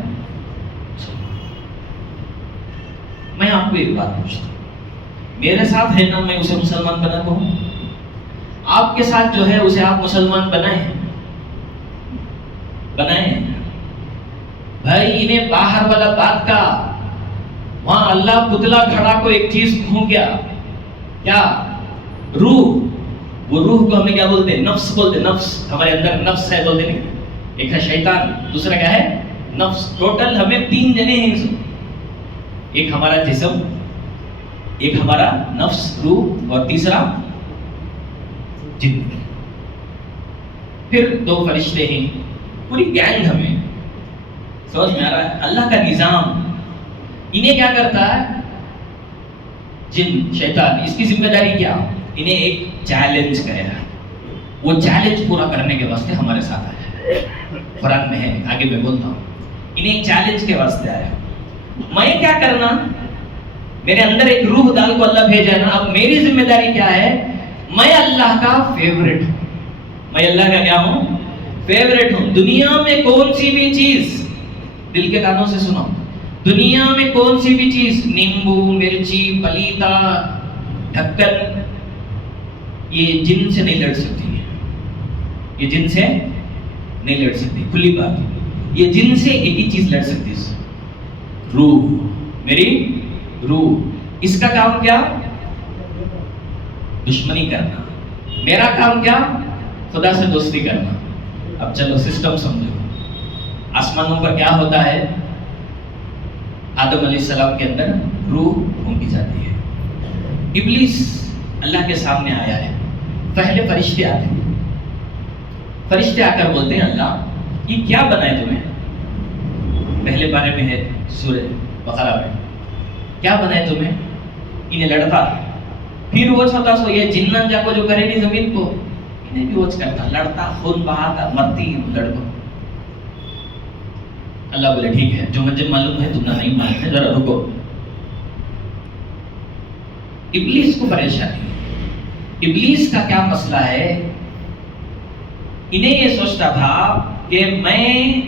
میں آپ کو ایک بات پوچھتا ہوں، میرے ساتھ ہے نا، میں اسے مسلمان بنا دوں؟ آپ کے ساتھ جو ہے اسے آپ مسلمان بنائیں بھائی. انہیں باہر والا بات کا، وہاں اللہ پتلا کھڑا کو ایک چیز کھو گیا، کیا؟ روح. وہ روح کو ہمیں کیا بولتے ہیں؟ نفس بولتے ہیں. نفس ہمارے اندر نفس ہے، بولتے نہیں. ایک ہے شیطان، دوسرا کیا ہے؟ نفس. ٹوٹل ہمیں 3 جنے ہیں. ایک ہمارا جسم، ایک ہمارا نفس روح، اور تیسرا جن. پھر 2 فرشتے ہیں، پوری گینگ. ہمیں سمجھ میں آ رہا ہے؟ اللہ کا نظام انہیں کیا کرتا ہے؟ جن، شیطان، اس کی ذمہ داری کیا؟ انہیں ایک چیلنج کرے گا. وہ چیلنج پورا کرنے کے واسطے ہمارے ساتھ آیا. قرآن میں ہے، آگے میں بولتا ہوں. انہیں ایک چیلنج کے واسطے آیا. میں کیا کرنا؟ میرے اندر ایک روح ڈال کو اللہ بھیجا نا. اب میری ذمہ داری کیا ہے؟ میں اللہ کا فیوریٹ ہوں. میں اللہ کا کیا ہوں؟ فیوریٹ ہوں. دنیا میں کون سی بھی چیز، دل کے کانوں سے سنو، دنیا میں کون سی بھی چیز، نیمبو، مرچی، پلیتا، ڈھکن، یہ جن سے نہیں لڑ سکتی. یہ جن سے نہیں لڑ سکتی، کھلی بات. یہ جن سے ایک ہی چیز لڑ سکتی ہے، روح. میری روح. اس کا کام کیا؟ دشمنی کرنا. میرا کام کیا؟ خدا سے دوستی کرنا. اب چلو سسٹم سمجھو. آسمانوں پر کیا ہوتا ہے؟ آدم علیہ السلام کے اندر روح پھونکی جاتی ہے. ابلیس اللہ کے سامنے آیا ہے. پہلے فرشتے آتے ہیں. فرشتے آ کر بولتے ہیں اللہ یہ کیا بنائے تمہیں؟ پہلے بارے میں ہے سورہ بقرہ میں، کیا بنائے تمہیں؟ انہیں لڑتا. پھر وہ چھوٹا سو یہ جنن جا کو جو کرے نہیں زمین کو، انہیں بھی وچ کرتا، لڑتا، خون بہاتا، مرتی لڑکو. اللہ بولے ٹھیک ہے، جو مجھے معلوم ہے تم نے نہیں معلوم ہے، ذرا رکو. ابلیس کو پریشانی. ابلیس کا کیا مسئلہ ہے؟ انہیں یہ سوچتا تھا کہ میں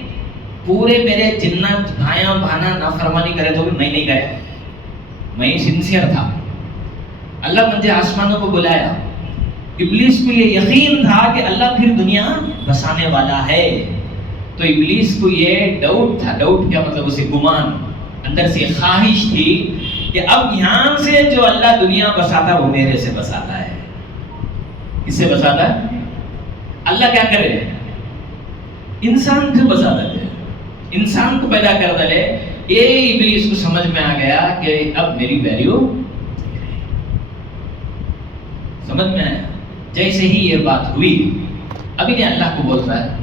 پورے میرے جنات بھائیاں بھانا نافرمانی کرے تو بھی میں نہیں کرے. میں سنسیئر تھا. اللہ مجھے آسمانوں کو بلایا. ابلیس کو یہ یقین تھا کہ اللہ پھر دنیا بسانے والا ہے. تو ابلیس کو یہ ڈاؤٹ تھا. ڈاؤٹ کیا مطلب؟ اسے گمان، اندر سے خواہش تھی کہ اب یہاں سے جو اللہ دنیا بساتا وہ میرے سے بساتا ہے. کس سے بساتا ہے؟ اللہ کیا کرے؟ انسان سے بساتا ہے. انسان کو پیدا کر دے. یہ ابلیس کو سمجھ میں آ گیا کہ اب میری ویلیو سمجھ میں آیا. جیسے ہی یہ بات ہوئی، ابھی نے اللہ کو بول رہا ہے.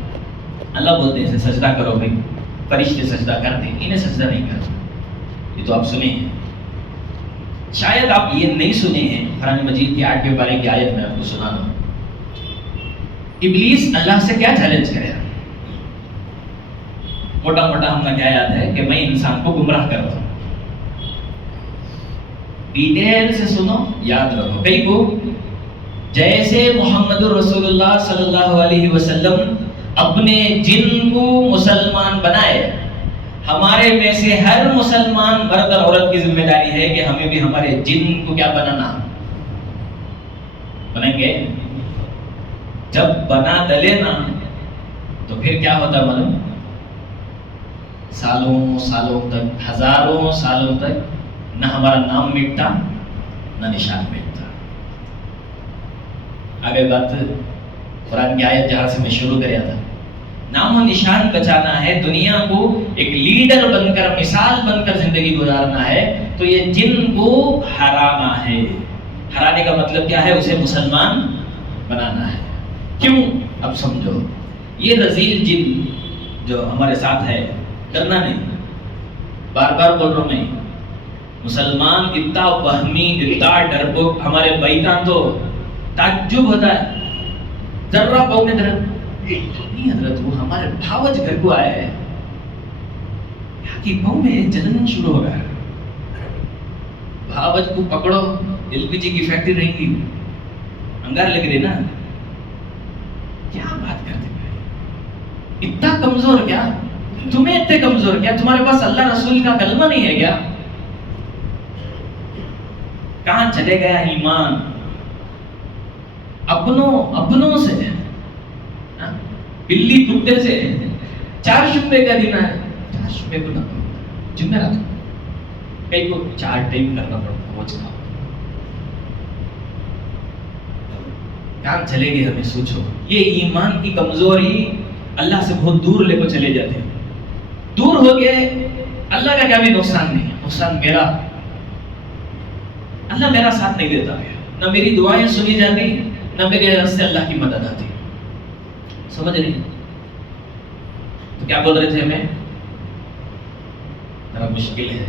اللہ بولتے ہیں سجدہ کرو بھائی. فرشتے سجدہ کرتے ہیں، انہیں سجدہ نہیں کرتے. یہ تو آپ سنے ہیں. شاید آپ یہ نہیں سنے ہیں. قرآن مجید کی 8ویں پارے کی آیت میں آپ کو سنا دوں. ابلیس اللہ سے کیا چیلنج کرے؟ موٹا موٹا ہم نے کیا یاد ہے کہ میں انسان کو گمراہ کرتا ہوں. ڈیٹیل سے سنو، یاد رکھو. کئی کو جیسے محمد رسول اللہ صلی اللہ علیہ وسلم اپنے جن کو مسلمان بنائے، ہمارے میں سے ہر مسلمان مرد اور عورت کی ذمہ داری ہے کہ ہمیں بھی ہمارے جن کو کیا بنانا؟ بنائیں گے. جب بنا ڈلے نا تو پھر کیا ہوتا معلوم؟ سالوں سالوں تک، ہزاروں سالوں تک نہ ہمارا نام مٹتا نہ نشان مٹتا. آگے بات قرآن کی آیت جہاں سے میں شروع کریا تھا، نام و نشان بچانا ہے، دنیا کو ایک لیڈر بن کر، مثال بن کر زندگی گزارنا ہے، تو یہ جن کو ہرانا ہے۔ ہرانے کا مطلب کیا ہے؟ اسے مسلمان بنانا ہے۔ کیوں؟ اب سمجھو، یہ رذیل جن جو ہمارے ساتھ ہے، کرنا نہیں، بار بار بول رہا ہوں میں، مسلمان اتنا وہمی، اتنا ڈرپوک، ہمارے بیٹا تو تعجب ہوتا ہے، ذرہ پاؤں میں نہیں حضرت، وہ ہمارے بھاوج گھر کو آیا ہے، یہاں کی پاؤں میں جلن شروع ہو رہا ہے، بھاوج کو پکڑو، LPG کی فیکٹری رہیں گی، انگار لگ رہی نا، کیا بات کرتے ہیں؟ اتنا کمزور کیا؟ تمہیں اتنے کمزور کیا؟ تمہارے پاس اللہ رسول کا کلمہ نہیں ہے کیا؟ کہاں چلے گیا ایمان؟ اپنوں سے، بلی کتے سے 4 شعبے کا دن ہے، 4 شعبے کو نہ جمعرات کئی کو 4 ٹائم کرنا پڑتا، روز کا کہاں چلے گئے ہمیں؟ سوچو، یہ ایمان کی کمزوری اللہ سے بہت دور لے کو چلے جاتے ہیں، دور ہو گئے، اللہ کا کیا بھی نقصان نہیں، نقصان میرا، اللہ میرا ساتھ نہیں دیتا ہے، نہ میری دعائیں سنی جاتی، نہ میرے راستے اللہ کی مدد آتی، سمجھ نہیں؟ تو کیا بول رہے تھے ہمیں؟ ذرا مشکل ہے،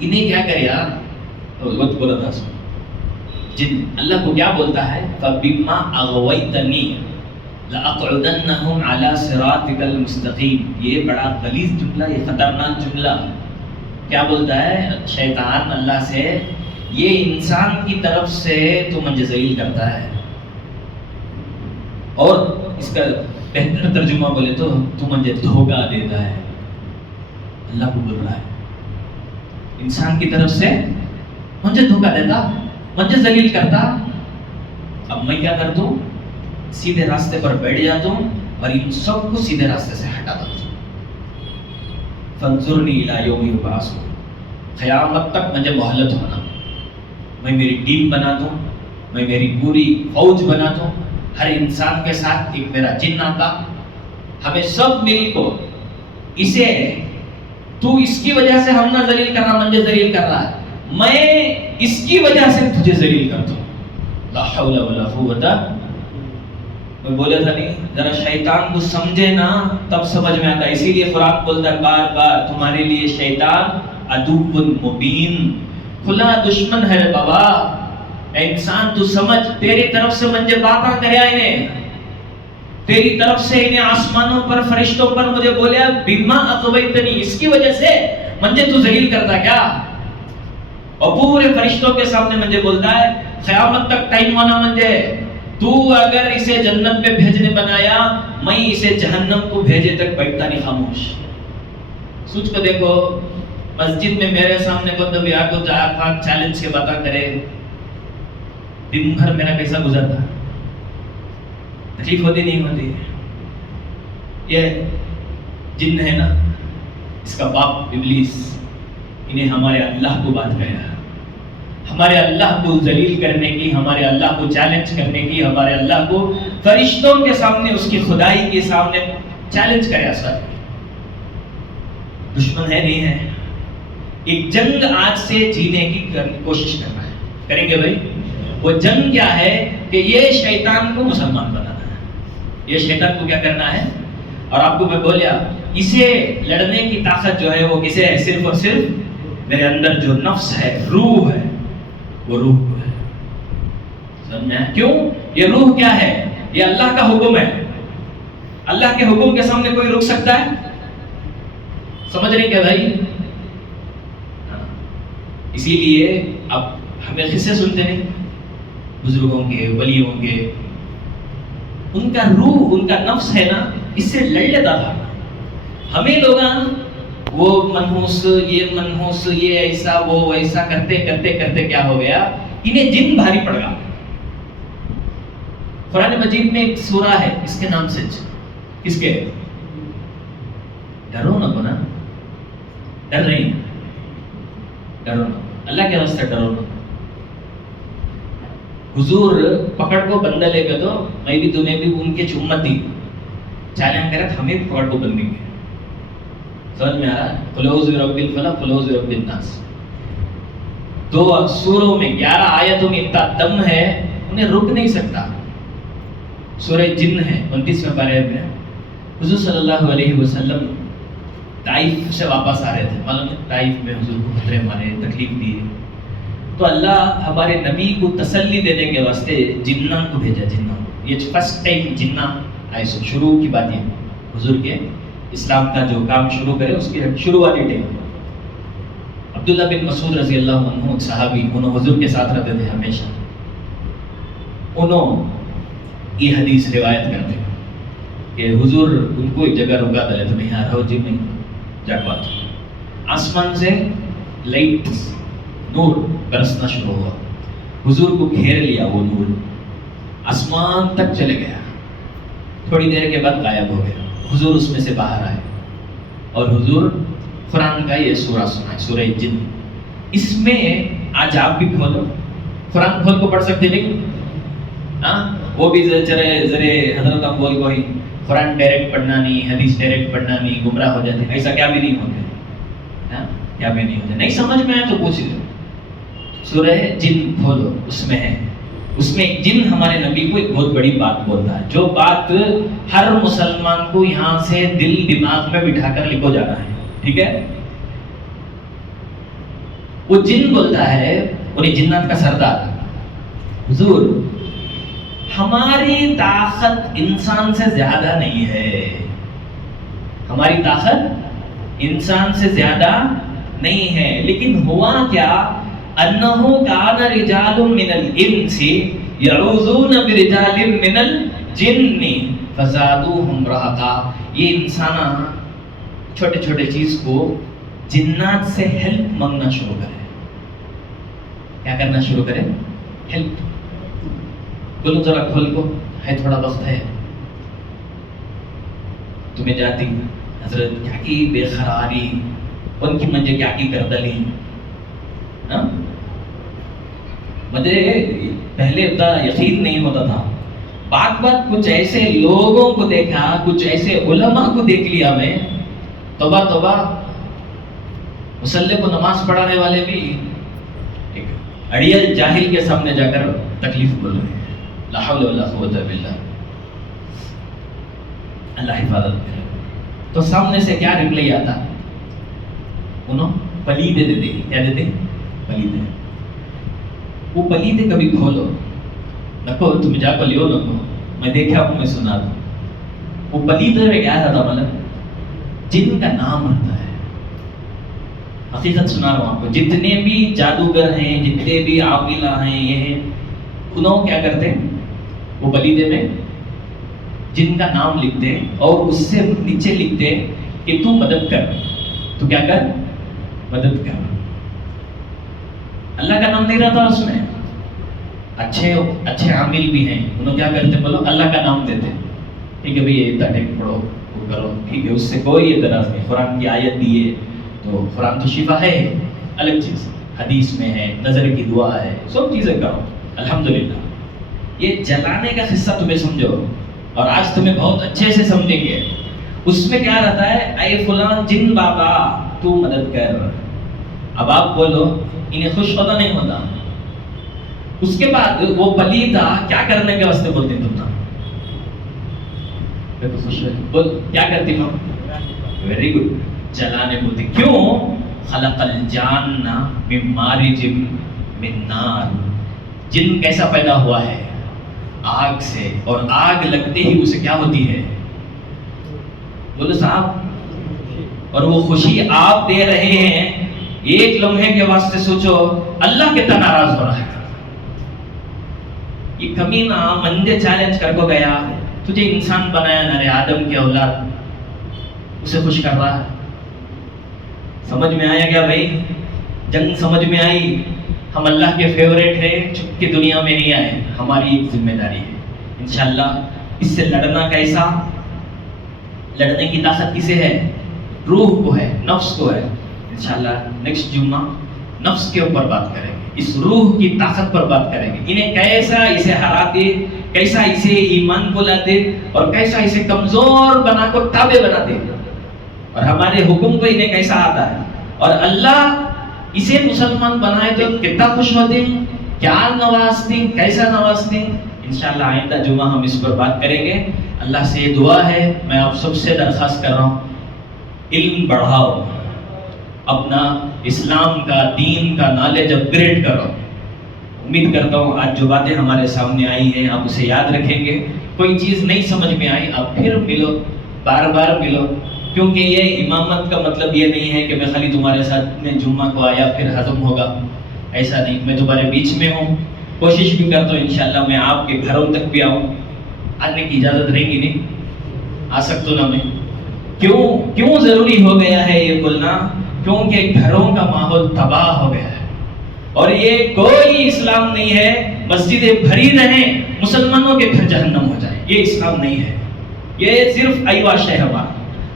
انہیں کیا کرے یار؟ وقت بولا تھا جن، اللہ کو کیا بولتا ہے؟ فَبِمَا أَغْوَيْتَنِي لَأَقْعُدَنَّهُمْ عَلَى صِرَاطِكَ الْمُسْتَقِيمِ۔ یہ بڑا غلیظ جملہ، یہ خطرناک جملہ کیا بولتا ہے شیطان اللہ سے؟ یہ انسان کی طرف سے تو مجھے ذلیل کرتا ہے، اور اس کا بہتر ترجمہ بولے تو مجھے دھوکہ دیتا ہے، اللہ کو بول رہا ہے انسان کی طرف سے مجھے دھوکہ دیتا، مجھے ذلیل کرتا، اب میں کیا کرتا ہوں؟ سیدھے راستے پر بیٹھ جاتا ہوں اور ان سب کو سیدھے راستے سے ہٹا دیتا ہوں۔ فانظرنی الی یوم یبعثون، قیامت تک مجھے مہلت ہونا، میں میری ٹیم بناتا ہوں، میں میری پوری فوج بناتا ہوں، ہر انسان کے ساتھ ایک میرا جن آتا، ہمیں سب مل کو اسے، تو اس کی وجہ سے ہم نہ ذلیل کر رہا، مجھے ذلیل کر رہا ہے، میں اس کی وجہ سے تجھے ذلیل کرتا ہوں، لا حول ولا قوت۔ میں بولا تھا نہیں، ذرا شیطان کو سمجھے نا تب سمجھ میں آتا، اسی لیے قرآن بولتا ہے بار بار تمہارے لیے شیطان عدو مبین، کھلا دشمن ہے بابا، اے انسان تو سمجھ، تیری طرف سے مجھے باتاں کریا انہیں، تیری طرف سے انہیں آسمانوں پر فرشتوں پر مجھے بولیا بما اغویتنی، اس کی وجہ سے مجھے تو ذلیل کرتا کیا، اور پورے فرشتوں کے سامنے مجھے بولتا ہے قیامت تک ٹائم ہونا مجھے، تو اگر اسے جنت پہ بھیجنے بنایا، میں اسے جہنم کو بھیجے تک بیٹھتا نہیں خاموش۔ سوچ کو دیکھو، مسجد میں میرے سامنے کو تو بیاہ کو 4-5 چیلنج کے باتاں کرے، دن بھر میرا کیسا گزرتا، تکلیف ہوتی نہیں ہوتی؟ یہ جن ہے نا، اس کا باپ ابلیس، انہیں ہمارے اللہ کو بات کریا، ہمارے اللہ کو ذلیل کرنے کی، ہمارے اللہ کو چیلنج کرنے کی، ہمارے اللہ کو فرشتوں کے سامنے، اس کی خدائی کے سامنے چیلنج کرے۔ سر دشمن ہے نہیں ہے، ایک جنگ آج سے جینے کی کوشش کرنا ہے، کریں گے بھائی؟ وہ جنگ کیا ہے کہ یہ شیطان کو مسلمان بنانا ہے، یہ شیطان کو کیا کرنا ہے؟ اور آپ کو میں بولیا، اسے لڑنے کی طاقت جو ہے وہ کسے ہے؟ صرف اور صرف میرے اندر جو نفس ہے، روح ہے، وہ روح کو ہے، سمجھا؟ کیوں؟ یہ روح کیا ہے؟ یہ اللہ کا حکم ہے، اللہ کے حکم کے سامنے کوئی رک سکتا ہے؟ سمجھ رہے کیا بھائی؟ اسی لیے اب ہمیں قصے سنتے نہیں بزرگوں کے، ولیوں کے، ان کا روح، ان کا نفس ہے نا، اس سے لڑ لیتا تھا۔ ہمیں لوگ وہ منحوس، یہ ایسا، وہ ویسا کرتے کرتے کرتے کیا ہو گیا؟ انہیں جن بھاری پڑ گیا۔ قرآن مجید میں ایک سورہ ہے اس کے نام سے، کس کے؟ ڈرو نہ نا، ڈر نہیں، ڈرو نہ، اللہ کے راستے ڈرو نہ۔ حضور پکڑ کو بندہ لے گا تو میں بھی تمہیں بھی ان کے امتی چالیں کرے ہمیں بھی پکڑ کو بندیں گے. سمجھ میں آ رہا ہے؟ قل اعوذ برب الفلق قل اعوذ برب الناس. 2 سوروں میں 11 آیتوں میں اتنا دم ہے انہیں رک نہیں سکتا. سورہ جن ہے 29ویں پارے میں. حضور صلی اللہ علیہ وسلم طائف سے واپس آ رہے تھے. معلوم ہے طائف میں حضور کو خطرے مارے، تکلیف دیے. تو اللہ ہمارے نبی کو تسلی دینے کے واسطے جنہ کو بھیجا. جنہ یہ فرسٹ ٹائم جنہ آئے. شروع کی بات ہے حضور کے اسلام کا جو کام شروع کرے اس کی شروعاتی ٹائم. عبداللہ بن مسعود رضی اللہ عنہ ایک صحابی، انہوں حضور کے ساتھ رہتے تھے ہمیشہ. انہوں یہ حدیث روایت کرتے کہ حضور ان کو ایک جگہ رکا دے تو نہیں آ رہا جی میں جا بات. آسمان سے لائٹ نور برسنا شروع ہوا. حضور کو گھیر لیا وہ نور، آسمان تک چلے گیا. تھوڑی دیر کے بعد غائب ہو گیا. حضور اس میں سے باہر آئے اور حضور قرآن کا یہ سورہ سنائے، سورہ جن. اس میں آج آپ بھی کھولو، قرآن کھول کو پڑھ سکتے نہیں ہاں. وہ بھی ذرے حضرت ہم بول کوئی قرآن ڈائریکٹ پڑھنا نہیں، حدیث ڈائریکٹ پڑھنا نہیں، گمراہ ہو جاتے. ایسا کیا بھی نہیں ہوتے، کیا بھی نہیں ہوتے. نہیں سمجھ میں آئے تو پوچھ لو. سورہ جن کھولو، اس میں ہے. اس میں ایک جن ہمارے نبی کو ایک بہت بڑی بات بولتا ہے، جو بات ہر مسلمان کو یہاں سے دل دماغ میں بٹھا کر لکھو جانا ہے. ٹھیک ہے؟ وہ جن بولتا ہے، انہیں جنات کا سردار، حضور ہماری طاقت انسان سے زیادہ نہیں ہے. ہماری طاقت انسان سے زیادہ نہیں ہے، لیکن ہوا کیا؟ انہو کان رجال من الانس یعوذون برجال من الجن فزادوہم رہقا. یہ انسان چھوٹے چھوٹے چیز کو جنات سے ہیلپ مانگنا شروع کرے. کیا کرنا شروع کرے؟ ہیلپ. بولو ذرا کھول کو، ہے تھوڑا وقت ہے تمہیں جاتی حضرت کیا کی بے قراری ان کی مجھے کیا کی کردلی. مجھے پہلے اتنا یقین نہیں ہوتا تھا. بات کچھ ایسے لوگوں کو دیکھا، کچھ ایسے علماء کو دیکھ لیا میں. توبہ توبہ، مصلی کو نماز پڑھانے والے بھی ایک اڑیل جاہل کے سامنے جا کر تکلیف بول رہے ہیں. لا حول ولا قوت الا باللہ. اللہ حفاظت کرے. تو سامنے سے کیا رپلائی آتا؟ انہوں پلیدے دیتے. کیا دیتے؟ پلیدے. وہ پلیدے کبھی کھولو نکو، تم جا کو لیو نکو، میں دیکھا ہوں، میں سنا دوں. وہ پلیدے میں کیا رہتا؟ مطلب جن کا نام رہتا ہے. حقیقت سنا رہا ہوں آپ کو. جتنے بھی جادوگر ہیں، جتنے بھی عاملہ ہیں، یہ ہیں، انہوں کیا کرتے ہیں؟ وہ پلیدے میں جن کا نام لکھتے اور اس سے نیچے لکھتے کہ تو مدد کر. تو کیا کر؟ مدد کر. اللہ کا نام نہیں رہتا اس میں. اچھے عامل بھی ہیں، انہوں کیا کرتے؟ بولو اللہ کا نام دیتے. ٹھیک ہے بھئی اتنا ٹیک پڑھو، وہ کرو، ٹھیک ہے، اس سے کوئی اعتراض نہیں. قرآن کی آیت دیے تو قرآن تو شفا ہے، الگ چیز. حدیث میں ہے، نظر کی دعا ہے، سب چیزیں کرو الحمدللہ. یہ جلانے کا قصہ تمہیں سمجھو، اور آج تمہیں بہت اچھے سے سمجھیں گے. اس میں کیا رہتا ہے؟ اے فلان جن بابا تو مدد کر. اب آپ بولو انہیں خوش ہوتا نہیں ہوتا؟ اس کے بعد وہ پلیدہ کیا کرنے کے واسطے بولتے ہیں؟ تم تو خوش ہے، بول کیا کرتی ہو؟ Very good. جلانے بولتے. کیوں؟ خلق الجان من مارج من نار. جن کیسا پیدا ہوا ہے؟ آگ سے. اور آگ لگتے ہی اسے کیا ہوتی ہے؟ بولو صاحب. اور وہ خوشی آپ دے رہے ہیں، ایک لمحے کے واسطے سوچو اللہ کتنا ناراض ہو رہا ہے. یہ کمینہ مندے چیلنج کر کو گیا، تجھے انسان بنایا نرے آدم کی اولاد، اسے خوش کر رہا ہے. سمجھ میں آیا کیا بھائی؟ جنگ سمجھ میں آئی. ہم اللہ کے فیوریٹ ہیں، چھپ کے دنیا میں نہیں آئے. ہماری ایک ذمہ داری ہے انشاءاللہ. اس سے لڑنا کیسا؟ لڑنے کی طاقت کسے ہے؟ روح کو ہے، نفس کو ہے. انشاءاللہ نیکسٹ جمعہ نفس کے اوپر بات کریں گے. اس روح کی طاقت پر بات کریں گے. انہیں کیسا اسے ہراتے، کیسا اسے ایمان کو لاتے، اور کیسا اسے کمزور بنا کر تابع بناتے، اور ہمارے حکم کو انہیں کیسا آتا ہے، اور اللہ اسے مسلمان بنائے تو کتنا خوش ہوتے ہیں، کیا نوازتے ہیں، کیسا نوازتے ہیں. انشاءاللہ آئندہ جمعہ ہم اس پر بات کریں گے. اللہ سے یہ دعا ہے، میں آپ سب سے درخواست کر رہا ہوں، علم بڑھاؤ، اپنا اسلام کا، دین کا نالج اپ گریڈ کرو. امید کرتا ہوں آج جو باتیں ہمارے سامنے آئی ہیں آپ اسے یاد رکھیں گے. کوئی چیز نہیں سمجھ میں آئی آپ پھر ملو، بار بار ملو، کیونکہ یہ امامت کا مطلب یہ نہیں ہے کہ میں خالی تمہارے ساتھ میں جمعہ کو آیا پھر ہضم ہوگا، ایسا نہیں. میں تمہارے بیچ میں ہوں، کوشش بھی کرتا ہوں انشاءاللہ میں آپ کے گھروں تک بھی آؤں. آنے کی اجازت رہے گی نہیں؟ آ سکتا ہوں نا میں. کیوں ضروری ہو گیا ہے یہ بولنا؟ کیونکہ گھروں کا ماحول تباہ ہو گیا ہے، اور یہ کوئی اسلام نہیں ہے مسجدیں بھری رہیں مسلمانوں کے گھر جہنم ہو جائے. یہ اسلام نہیں ہے، یہ صرف عیواش ہے ہمارا.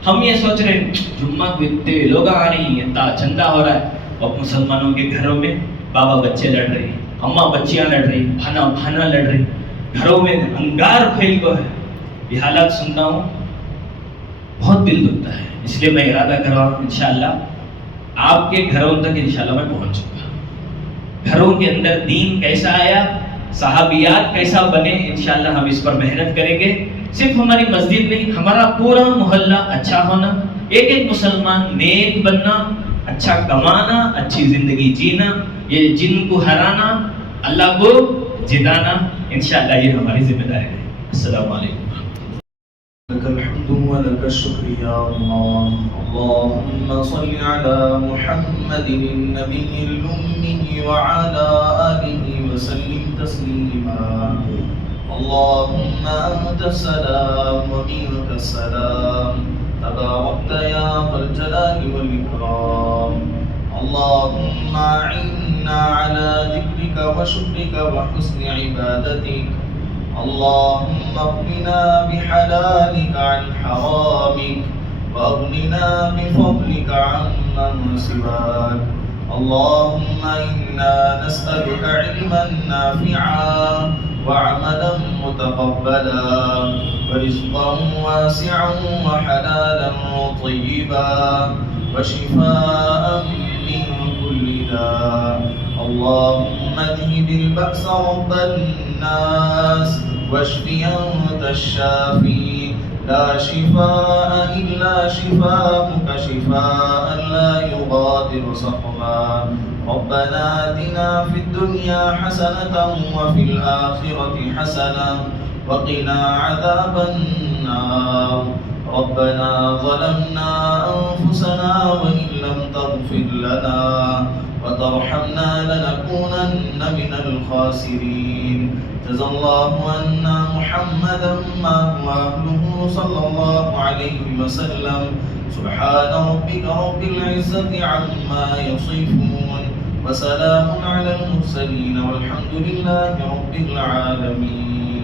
ہم یہ سوچ رہے ہیں جمعہ کو اتنے لوگ آ رہی ہیں، اتنا چندہ ہو رہا ہے، اور مسلمانوں کے گھروں میں بابا بچے لڑ رہے ہیں، اماں بچیاں لڑ رہی، بھانا لڑ رہی، گھروں میں انگار پھیل کو ہے. یہ حالات سنتا ہوں بہت دل دکھتا ہے. اس لیے میں ارادہ کر رہا ہوں انشاءاللہ آپ کے گھروں تک انشاءاللہ میں پہنچوں گا. گھروں کے اندر دین کیسا آیا، صحابیات کیسا بنے، انشاءاللہ ہم اس پر محنت کریں گے. صرف ہماری مسجد نہیں، ہمارا پورا محلہ اچھا ہونا، ایک مسلمان نیک بننا، اچھا کمانا، اچھی زندگی جینا، یہ جن کو ہرانا، اللہ کو جتانا، انشاءاللہ یہ ہماری ذمہ داری ہے. السلام علیکم. لك الحمد ولك الشكر يا الله. اللهم صل على محمد النبي الأمي وعلى آله وسلم تسليما. اللهم أنت السلام ومنك السلام، تباركت يا ذا الجلال والإكرام. اللهم أعنا على ذكرك وشكرك وحسن عبادتك. اللهم اغننا بحلالك عن حرامك، واغننا بفضلك عمن سواك. اللهم إنا نسألك علما نافعا وعملا متقبلا ورزقا واسعا وحلالا طيبا وشفاء من كل داء. اللهم اذهب البأس رب الناس واشف أنت الشافي، لا شفاء إلا شفاءك شفاء لا يغادر سقما. ربنا آتنا في الدنيا حسنة وفي الآخرة حسنة وقنا عذاب النار. ربنا ظلمنا أنفسنا وإن لم تغفر لنا وترحمنا لنكونن من الخاسرين. جزا الله عنا محمدا ما هو أهله صلى الله عليه وسلم. سبحان ربك رب العزة عما يصفون وسلام على المرسلين والحمد لله رب العالمين.